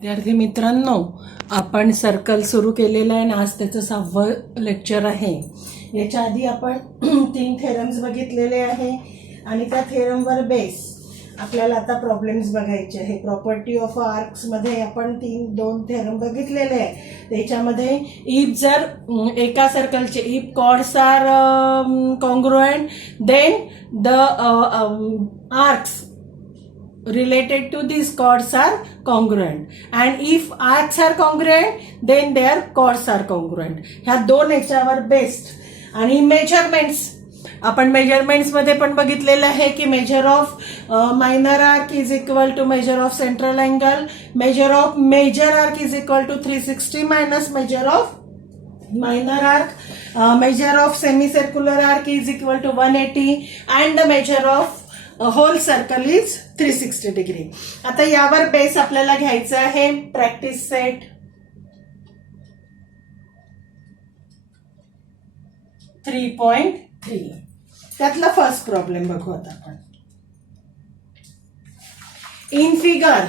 विद्यार्थी मित्रांनो, आपण सर्कल सुरू केलेलं आहे आणि आज त्याचं 6वं लेक्चर आहे. याच्या आधी आपण 3 थेरम्स बघितलेले आहे आणि त्या थेरमवर बेस आपल्याला आता प्रॉब्लेम्स बघायचे आहे. प्रॉपर्टी ऑफ आर्क्समध्ये आपण 2 थेरम बघितलेले आहे. त्याच्यामध्ये इफ जर एका सर्कलचे if chords are congruent then the arcs related to these chords are congruent, and if arcs are congruent then their chords are congruent. ह्या 2 याच्यावर बेस्ड. आणि मेजरमेंट्स आपण मेजरमेंट्स मध्ये पण बघितलेलं आहे की measure of minor arc is equal to measure of central angle, measure of major arc is equal to 360 minus measure of minor arc, measure of semicircular arc is equal to 180 and the measure of whole circle is 360 degree. आता यावर base आपल्याला घ्यायचा आहे practice set 3.3. त्यातला first problem बघू आता आपण. In figure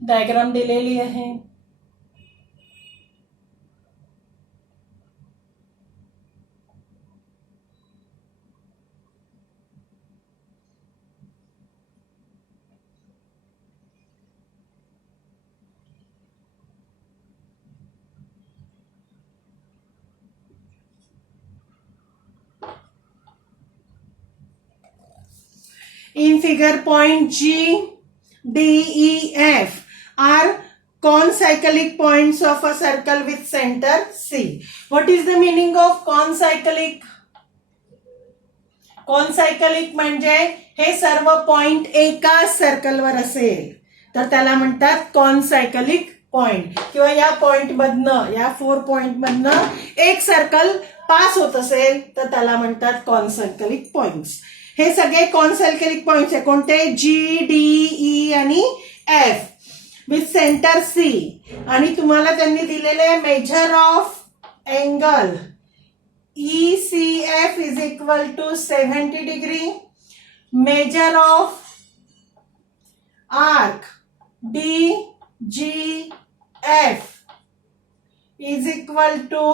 diagram दिलेली आहे. In figure, point G, D, E, F are concyclic points of a circle with center C. What is the meaning of concyclic? Concyclic म्हणजे हे सर्व पॉइंट एका सर्कलवर असेल तर त्याला म्हणतात कॉन्सायकलिक पॉइंट. किंवा या पॉइंट मधनं या 4 पॉइंट मधनं एक सर्कल पास होत असेल तर त्याला म्हणतात कॉन्सायकलिक पॉइंट्स. हे सगळे कॉन्सायकलिक पॉइंट्स आहे. कोणते? जी, डी, ई आणि एफ विथ सेंटर सी. आणि तुम्हाला त्यांनी दिलेले measure of angle ECF is equal to 70 degree, measure of arc DGF is equal to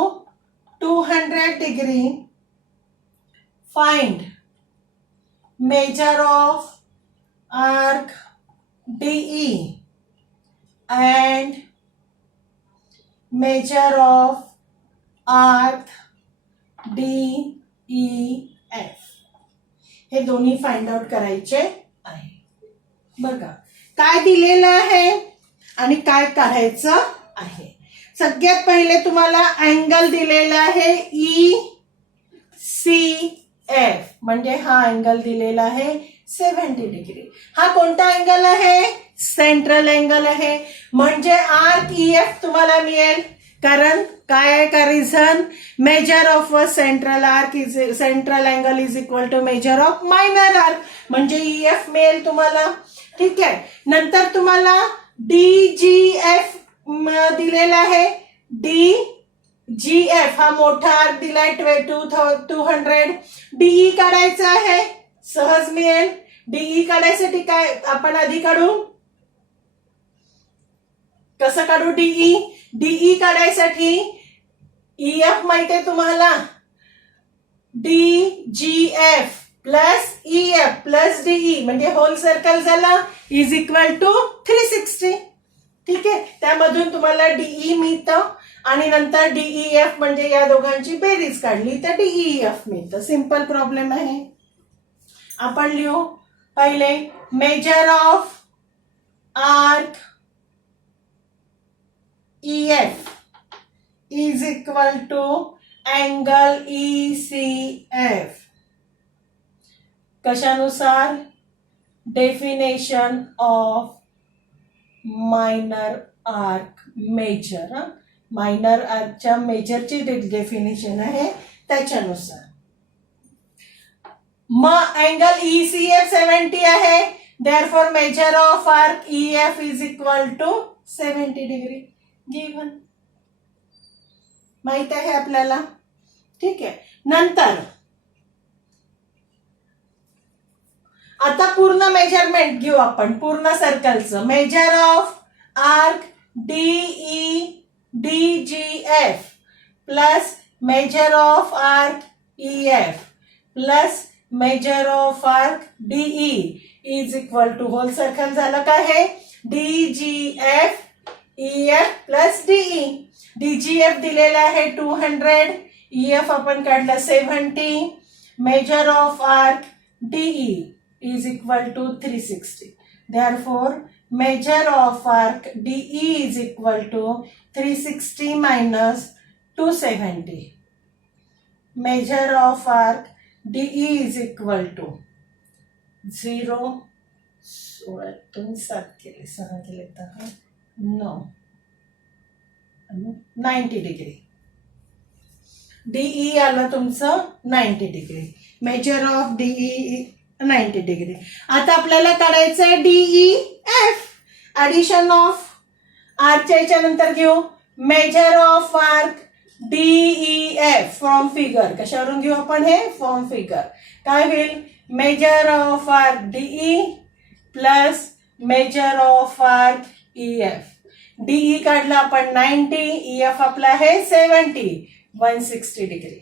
200 degree. Find measure of arc DE and measure of arc DEF. हे दोन्ही find out करायचे आहे. बघा काय दिलेलं आहे आणि काय काढायचं आहे. सगळ्यात पहिले तुम्हाला अँगल दिलेला आहे ECF म्हणजे हा अँगल दिलेला आहे 70 डिग्री. हा कोणता अँगल आहे? सेंट्रल अँगल आहे. म्हणजे आर्क EF तुम्हाला मिळेल. कारण काय आहे का reason? Measure of a central arc is central angle is equal to measure of minor arc म्हणजे EF मिळेल तुम्हाला. ठीक आहे. नंतर तुम्हाला DGF दिलेला आहे. DGF हा मोठा आर्क दिलाय 200. DE काढायचा आहे. सहज मिळेल. DE काढायसाठी काय आपण आधी काढू? कसं काढू DE? DE काढायसाठी EF माहिती आहे तुम्हाला. DGF plus EF plus DE म्हणजे होल सर्कल झाला इज इक्वल टू 360. ठीक आहे. त्यामधून तुम्हाला DE मिळतं आणि नंतर DEF म्हणजे या दोघांची बेरीज काढली तर DEF मिळतं. सिंपल प्रॉब्लेम आहे. आपण लिहू पहिले measure of arc EF is equal to angle ECF. कशानुसार? Definition of minor arc measure. Minor आर्कच्या मेजरची डेफिनेशन आहे त्याच्यानुसार. मग अँगल ECF 70 आहे. therefore measure of arc EF is equal to 70 degree. Given माहित आहे आपल्याला. ठीक आहे. नंतर आता पूर्ण मेजरमेंट घेऊ आपण, पूर्ण सर्कलचं. Measure of arc DE DGF plus measure of arc EF plus measure of arc DE is equal to whole circle झालं काय हे DGF EF plus DE. DGF दिलेला आहे 200, EF आपण काढला 70. Measure of arc DE is equal to 360. Therefore, measure of arc DE is equal to 360 minus 270. Measure of arc DE is equal to 0. 16 तुम्ही 7 केले 6 केले तर 9 90 डिग्री. DE आलं तुमचं 90 degree. Measure of DE 90 degree. आता आपल्याला काढायचं आहे DEF. ऍडिशन ऑफ आर्कच्या याच्या नंतर घेऊ major of arc DEF from figure. कशावरून घेऊ आपण हे फ्रॉम फिगर. काय होईल major of arc DE plus measure of arc EF. DE काढला आपण 90, EF आपला आहे 70, 160 डिग्री.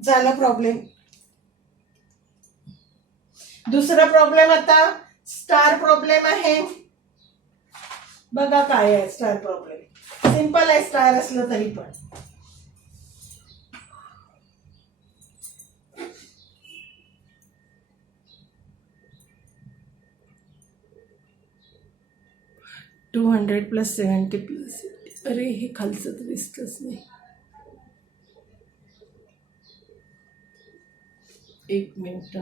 झालं प्रॉब्लेम. दुसरा प्रॉब्लेम आता स्टार प्रॉब्लेम आहे. बघा काय आहे स्टार प्रॉब्लेम. सिंपल आहे स्टार असलं तरी पण. $200 प्लस 70 प्लस. अरे हे खालचं तर दिसतच नाही. एक मिनिट.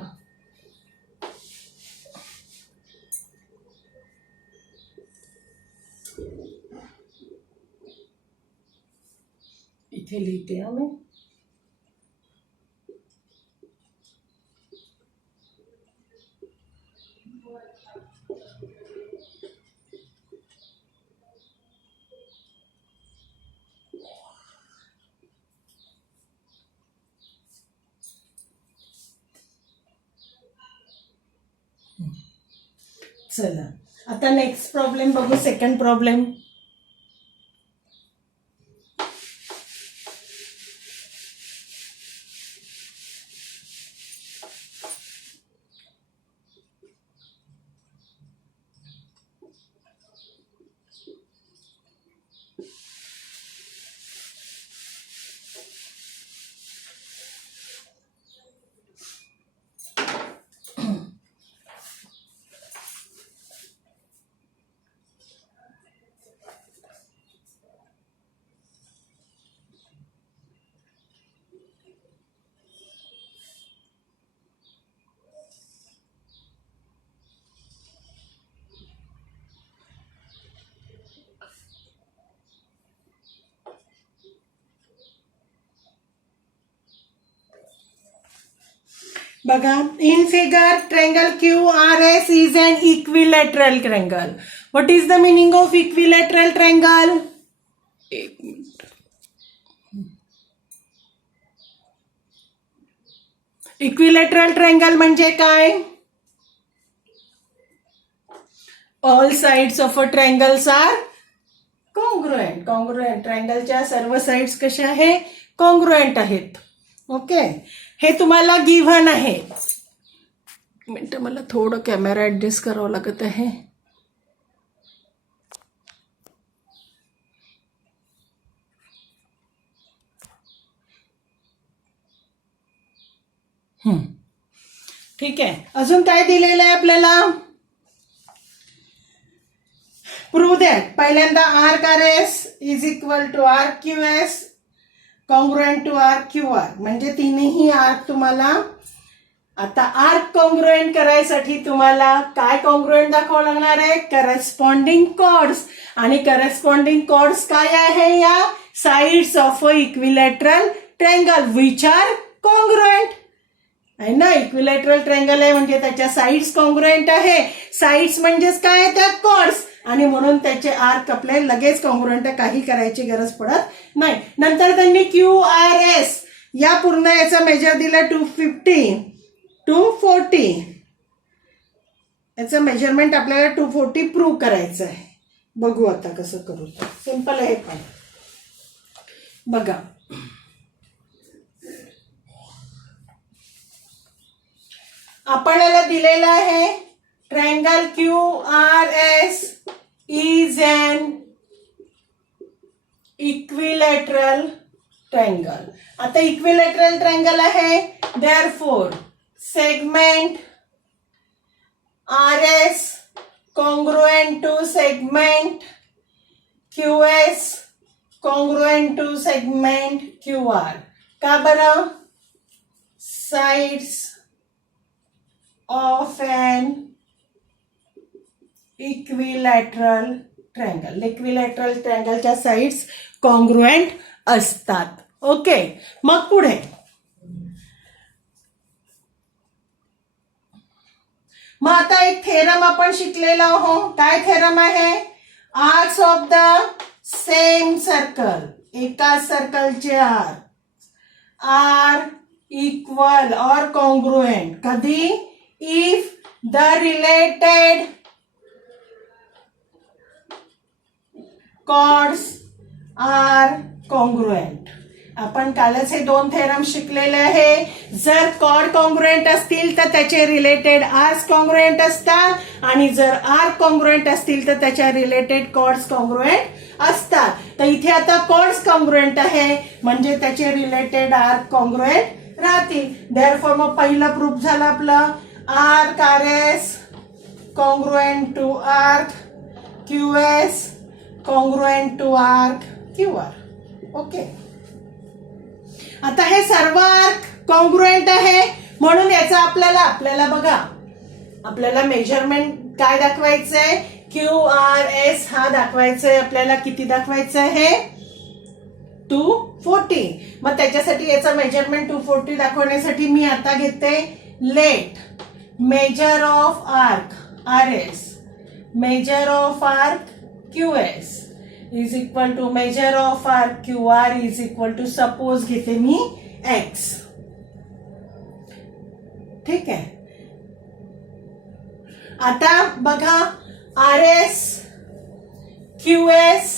इथे लिहिते मी. चला आता नेक्स्ट प्रॉब्लेम बघू. Second problem. बघा in figure triangle QRS is an equilateral triangle. What is the meaning of equilateral triangle? एक मिनिट. इक्विलॅटरल ट्रायंगल म्हणजे काय? All sides of a triangles are congruent. Congruent ट्रायंगलच्या सर्व साइड्स कशा आहे कॉन्ग्रुएंट आहेत. ओके हे तुम्हाला गिव्हन आहे. मिनिट मला थोडं कॅमेरा ऍडजस्ट करावं लागत आहे. ठीक आहे. अजून काय दिलेलं आहे आपल्याला? प्रूव्ह दॅट पहिल्यांदा arc RS is equal to arc QS congruent to arc QR. म्हणजे तिन्ही आर्क तुम्हाला आता आर्क कॉन्ग्रुएंट करायसाठी तुम्हाला काय कॉन्ग्रुएंट दाखवावं लागणार आहे करस्पॉन्डिंग कॉर्ड्स. आणि करस्पॉन्डिंग कॉर्ड्स काय आहे या sides of a equilateral triangle which are congruent आहे ना. इक्विलॅटरल ट्रायंगल आहे म्हणजे त्याच्या साइड्स कॉन्ग्रुएंट आहे. साइड्स म्हणजेच काय आहे त्या कॉर्ड्स आणि म्हणून त्याचे आर्क आपले लगेच कॉन्ग्रुएंट काही करायची गरज पडत नाही. नंतर त्यांनी QRS या पूर्ण याचा मेजर दिला 250 to 40 याचं मेजरमेंट आपल्याला 240 प्रूव्ह करायचं आहे. बघू आता कसं करू. सिंपल आहे पण बघा. आपल्याला दिलेलं आहे triangle QRS is an equilateral triangle. आता इक्विलॅटरल ट्रायंगल आहे, therefore segment RS congruent to segment QS congruent to segment QR. का बरं? Sides of an equilateral triangle. Equilateral ट्रायंगलच्या साइड्स कॉन्ग्रुएंट असतात. ओके, मग पुढे मग आता एक थेरम आपण शिकलेलो आहोत. काय थेरम आहे? Arcs of the same circle, एका सर्कलचे आर इक्वल और कॉन्ग्रुएंट कधी? If the related chords are congruent. आपण कालच हे दोन थेरम शिकलेले आहे. जर कॉर्ड कॉन्ग्रुएंट असतील तर त्याचे रिलेटेड आर्स कॉन्ग्रुएंट असतात आणि जर आर कॉन्ग्रुएंट असतील तर त्याच्या रिलेटेड कॉर्ड्स कॉन्ग्रुएंट असतात. तर इथे आता कॉर्ड्स कॉन्ग्रुएंट आहे म्हणजे त्याचे रिलेटेड आर्क कॉन्ग्रुएंट राहतील. देअरफॉर मग पहिलं प्रूफ झालं आपलं arc RS congruent to arc QS congruent to arc QR. Okay, आता हे सर्व आर्क कॉन्ग्रुएंट आहे म्हणून याचा आपल्याला बघा, आपल्याला मेजरमेंट काय दाखवायचंय? QRS हा दाखवायचंय आपल्याला. किती दाखवायचं आहे? 240. मग त्याच्यासाठी याचा मेजरमेंट 240 दाखवण्यासाठी मी आता घेते let measure of arc RS measure of arc QS is equal to measure of arc QR is equal to suppose घेते मी X. ठीक आहे. आता बघा RS QS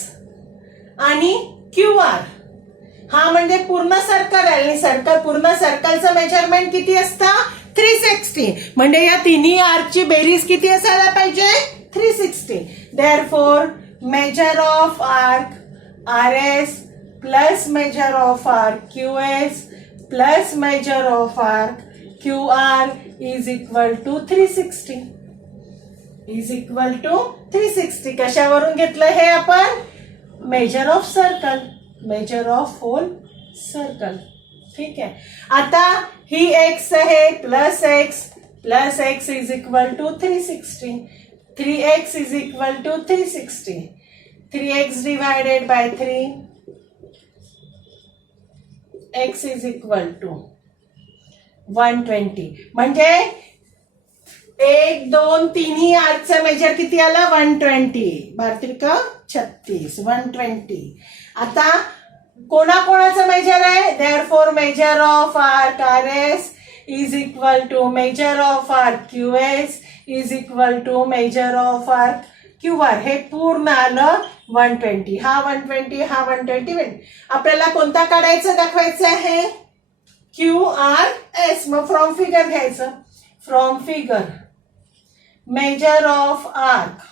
आणि QR हा म्हणजे पूर्ण सर्कल आहे आणि पूर्ण सर्कलचं मेजरमेंट किती असतं? 360. म्हणजे या तिन्ही आर्कची बेरीज किती असायला पाहिजे? 360. Therefore measure of arc RS plus measure of arc QS plus measure of arc QR is equal to 360. is equal to 360. कशावरून घेतलं हे आपण? Measure of circle, measure of whole circle. ठीक आहे. आता ही x आहे plus x is equal to 360. 3x is equal to 360. 3x divided by 3. x is equal to 120. म्हणजे 1, 2, तिन्ही आर्कचं मेजर किती आलं? 120. 36, 120. आता कोणाकोणाचं मेजर आहे? Therefore major of arc RS is equal to measure of arc QS is equal to measure of arc QR. हे पूर्ण आलं 120. हा 120, हा 120. आपल्याला कोणता काढायचं दाखवायचं आहे? QRS. मग फ्रॉम फिगर घ्यायचं. From figure major of arc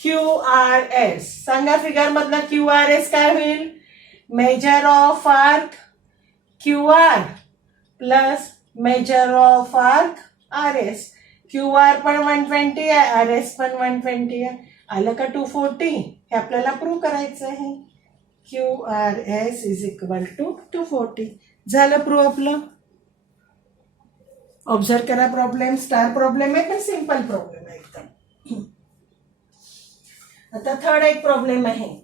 QRS. सांगा फिगर मधनं QRS काय होईल? Major of arc QR plus measure of arc RS. QR पण 120 आहे, RS पण 120 आहे. आलं का 240? हे आपल्याला प्रूव्ह करायचं आहे. QRS is equal to 240. झालं प्रूव्ह आपलं. ऑब्झर्व करा प्रॉब्लेम. स्टार प्रॉब्लेम आहे पण सिंपल प्रॉब्लेम आहे एकदम. आता थर्ड एक प्रॉब्लेम आहे.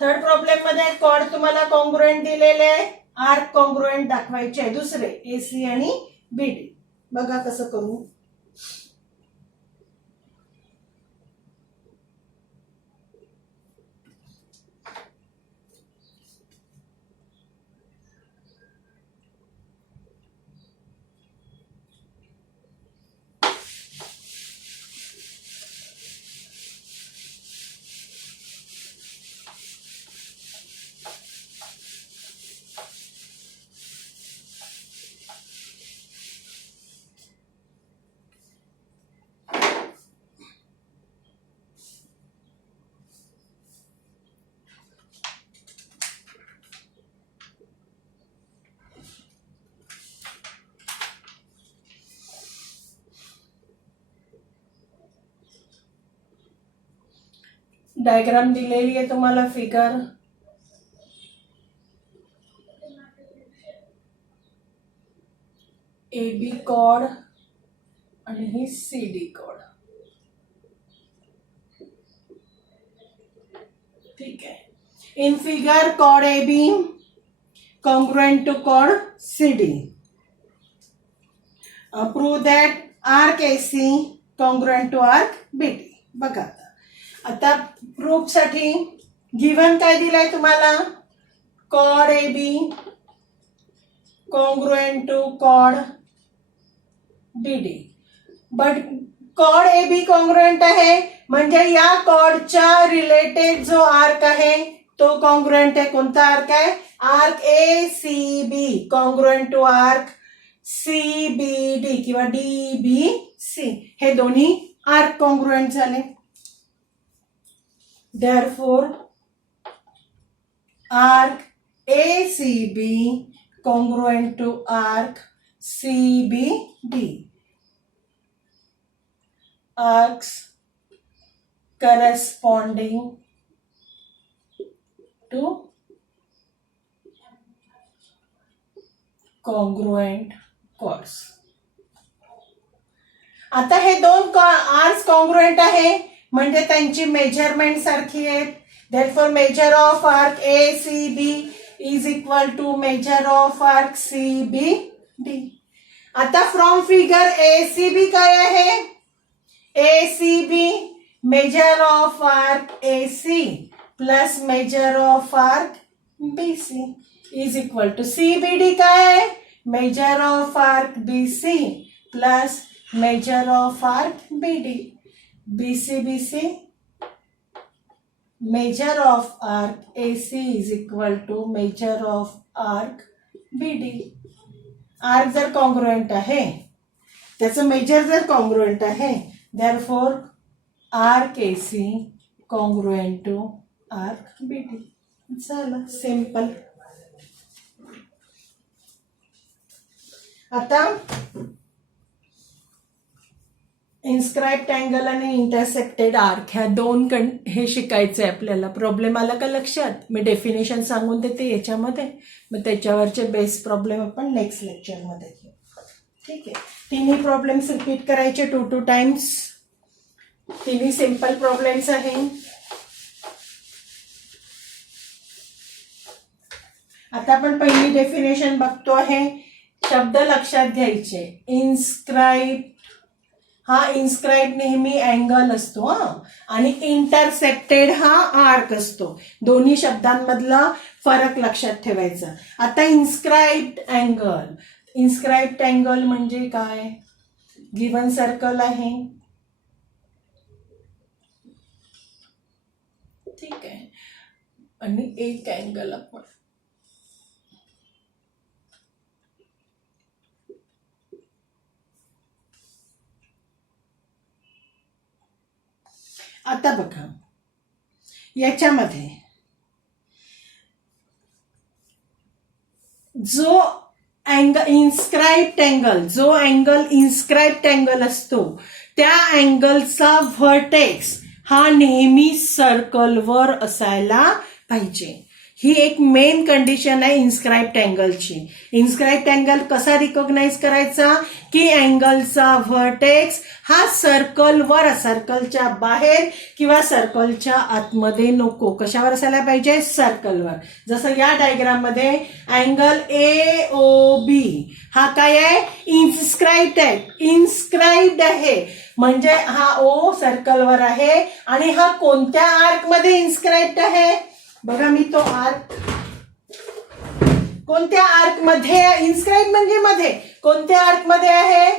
थर्ड प्रॉब्लेम मध्ये कॉर्ड तुम्हाला कॉन्ग्रुएंट दिलेले आहे, आर्क कॉन्ग्रुएंट दाखवायचे आहे दुसरे AC आणि BD. बघा कसं करू. डायग्राम दिलेली आहे तुम्हाला फिगर. AB कॉर्ड आणि ही CD कॉर्ड. ठीक आहे. In figure chord AB congruent to chord CD. Prove that arc AC congruent to arc BD. बघा आता प्रूफ साठी गिवन काय दिलाय तुम्हाला, chord AB congruent to chord BD. But chord AB congruent आहे म्हणजे या कॉर्डच्या रिलेटेड जो आर्क आहे तो कॉन्ग्रुएंट आहे. कोणता आर्क आहे, arc ACB congruent to arc CBD किंवा DBC. हे दोन्ही आर्क कॉन्ग्रुएंट झाले. Therefore arc ACB congruent to arc CBD. Arcs corresponding to congruent chords. आता हे दोन आर्क्स कॉन्ग्रुएंट आहे म्हणजे त्यांची मेजरमेंट सारखी आहेत. Therefore measure of arc ACB is equal to measure of arc CBD. आता फ्रॉम फिगर ACB काय आहे, ACB measure of arc AC plus measure of arc BC is equal to CBD काय आहे, measure of arc BC plus measure of arc BD. BC measure of arc AC is equal to measure of arc BD. Arc जर congruent आहे त्याचं major जर congruent आहे, therefore arc AC congruent to arc BD. झालं simple. आता inscribed angle आणि intersected arc ह्या दोन हे शिकायचं आहे आपल्याला. प्रॉब्लेम आला का लक्षात, मी डेफिनेशन सांगून देते याच्यामध्ये, मग त्याच्यावरचे बेस प्रॉब्लेम आपण नेक्स्ट लेक्चरमध्ये घेऊ. ठीक आहे. तिन्ही प्रॉब्लेम्स रिपीट करायचे 2 टाइम्स. तिन्ही सिंपल प्रॉब्लेम्स आहे. आता आपण पहिली डेफिनेशन बघतो आहे. शब्द लक्षात घ्यायचे. इन्स्क्राइब, हा इन्स्क्राइब नेहमी अँगल असतो हा, आणि इंटरसेप्टेड हा आर्क असतो. दोन्ही शब्दांमधला फरक लक्षात ठेवायचा. आता इन्स्क्राइब्ड अँगल, इन्स्क्राइब्ड अँगल म्हणजे काय, गिवन सर्कल आहे. ठीक आहे. आणि एक अँगल आपण आता बघा याच्यामध्ये जो अँगल इन्स्क्राइब्ड अँगल, जो अँगल इन्स्क्राइब्ड अँगल असतो त्या अँगलचा व्हर्टेक्स हा नेहमी सर्कलवर असायला पाहिजे. ही एक मेन कंडिशन आहे इन्स्क्राइब्ड अँगलची. इन्स्क्राइब्ड अँगल कसा रिकॉग्नाइज करायचा की अँगलचा व्हर्टेक्स हा सर्कलवर, सर्कलच्या बाहेर किंवा सर्कलच्या आतमध्ये नको. कशावर असायला पाहिजे, सर्कलवर. जसं या डायग्राम मध्ये अँगल AOB हा काय आहे, इन्स्क्राइब्ड आहे. इन्स्क्राइब्ड आहे म्हणजे हा O सर्कलवर आहे. आणि हा कोणत्या आर्क मध्ये इन्स्क्राइब्ड आहे, बघा मी तो आर्क, कोणत्या आर्क मध्ये, इन्स्क्राइब म्हणजे मध्ये, कोणत्या आर्क मध्ये आहे,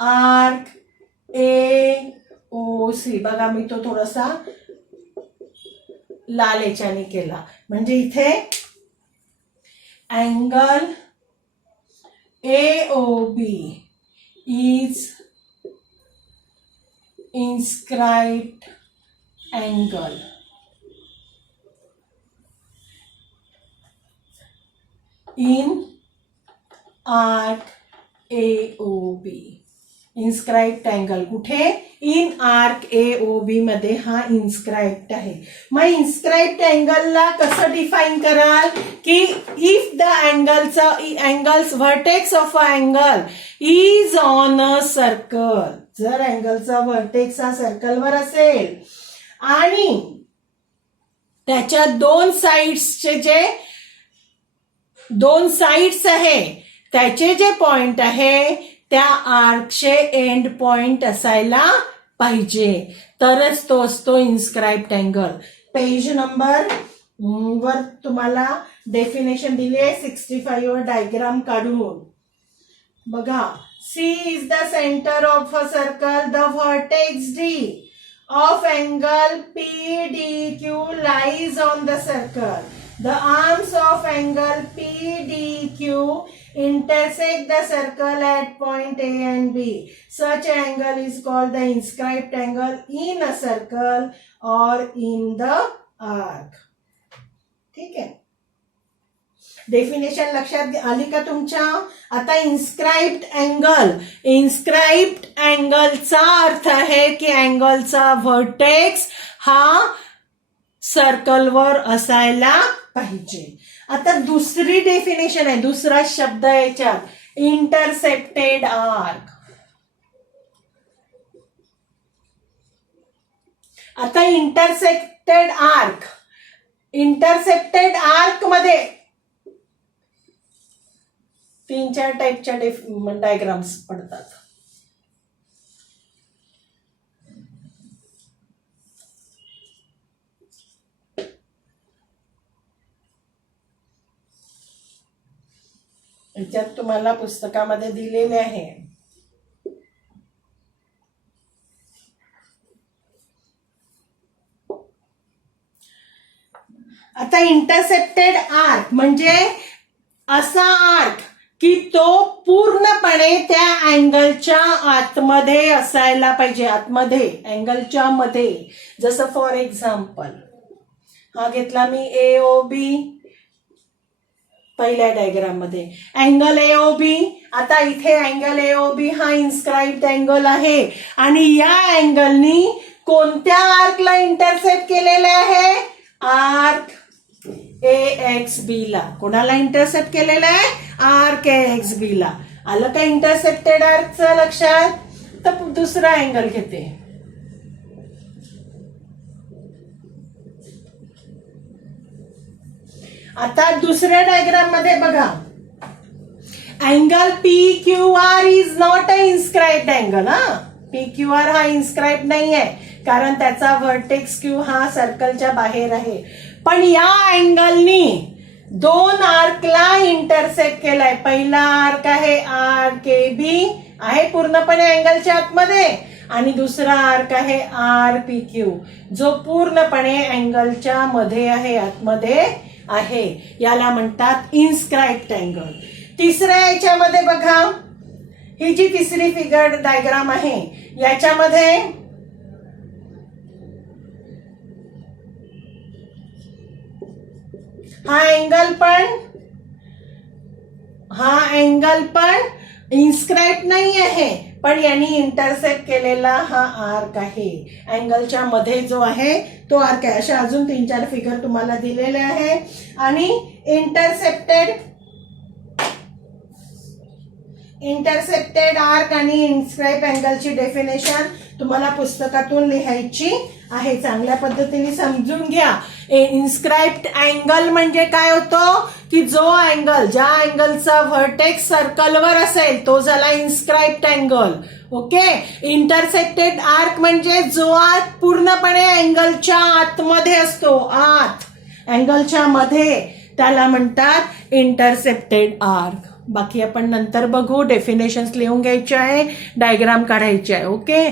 आर्क AOC. बघा मी तो थोडासा लाल याच्याने केला म्हणजे इथे angle AOB is inscribed angle in arc AOB. Inscribed angle कुठे? इन आर्क AOB मध्ये हा इन्स्क्राइब्ड आहे. मग इन्स्क्राइब्ड अँगलला कसं डिफाईन कराल की if the angles vertex of a angle is on a circle, जर अँगलचा व्हर्टेक्स हा सर्कलवर असेल आणि त्याच्या दोन साइड्स आहे त्याचे जे पॉइंट आहे त्या आर्कचे एंड पॉइंट असायला पाहिजे तरच तो असतो इन्स्क्राइब्ड अँगल. पेज नंबर वर तुम्हाला डेफिनेशन दिली आहे 65 वर डायग्राम काढून बघा. C is the center of a circle. The vertex D of angle PDQ lies on the circle. The arms of angle PDQ intersect the circle at point A and B. Such angle is called the inscribed angle in a circle or in the arc. ठीक आहे. Definition लक्षात आली का तुमच्या? आता inscribed अँगलचा अर्थ आहे की अँगलचा व्हर्टेक्स हा सर्कलवर असायला पाहिजे. आता दुसरी डेफिनेशन आहे, दुसरा शब्द याच्यात इंटरसेप्टेड आर्क. आता इंटरसेप्टेड आर्क मध्ये 3-4 टाईपच्या डायग्राम्स पडतात. याच्यात तुम्हाला पुस्तकामध्ये दिलेले आहे. आता इंटरसेप्टेड आर्क म्हणजे असा आर्क की तो पूर्णपणे त्या अँगलच्या आतमध्ये असायला पाहिजे. आतमध्ये अँगलच्या मध्ये. जसं फॉर एक्झाम्पल हा घेतला मी AOB पहिल्या डायग्राम मध्ये. Angle AOB. आता इथे अँगल AOB हा इन्स्क्राइब्ड अँगल आहे आणि या अँगलनी कोणत्या आर्कला इंटरसेप्ट केलेले आहे? आर्क AXB ला. कोणाला इंटरसेप्ट केलेलं आहे? आर्क AXB ला. आलं का इंटरसेप्टेड आर्कचं लक्षात? तर दुसरा अँगल घेते. आता दुसऱ्या डायग्राम मध्ये बघा, angle PQR is not a inscribed angle. PQR हा इन्स्क्राइब्ड नाही आहे कारण त्याचा व्हर्टेक्स Q हा सर्कलच्या बाहेर आहे. पण या अँगलनी दोन आर्कला इंटरसेक्ट केलाय. पहिला आर्क आहे आर्क AB आहे पूर्णपणे अँगलच्या आतमध्ये आणि दुसरा आर्क आहे RPQ जो पूर्णपणे अँगलच्या मध्ये आहे, आतमध्ये आहे. याला म्हणतात इन्स्क्राइब्ड अँगल. तिसऱ्या याच्यामध्ये बघा, ही जी तिसरी फिगर डायग्राम आहे याच्यामध्ये हा अँगल पण इन्स्क्राइब्ड नाही आहे पण यांनी इंटरसेक्ट केलेला हा आर्क आहे. अँगलच्या मध्ये जो आहे तो आर्क आहे. अशा अजून 3-4 फिगर तुम्हाला दिलेले आहे. आणि इंटरसेप्टेड आर्क आणि इन्स्क्राइब अँगलची डेफिनेशन तुम्हाला पुस्तकातून लिहायची आहे. चांगल्या पद्धतीने समजून घ्या. इन्स्क्राइब्ड अँगल म्हणजे काय होतं की जो अँगल, ज्या अँगलचा व्हर्टेक्स सर्कलवर असेल तो झाला inscribed angle. Okay. Intercepted arc म्हणजे जो आत पूर्णपणे अँगलच्या आतमध्ये असतो, आत अँगलच्या मध्ये, त्याला म्हणतात इंटरसेप्टेड आर्क. बाकी आपण नंतर बघू. डेफिनेशन्स लिहून घ्यायचे आहे, डायग्राम काढायचे आहे. ओके.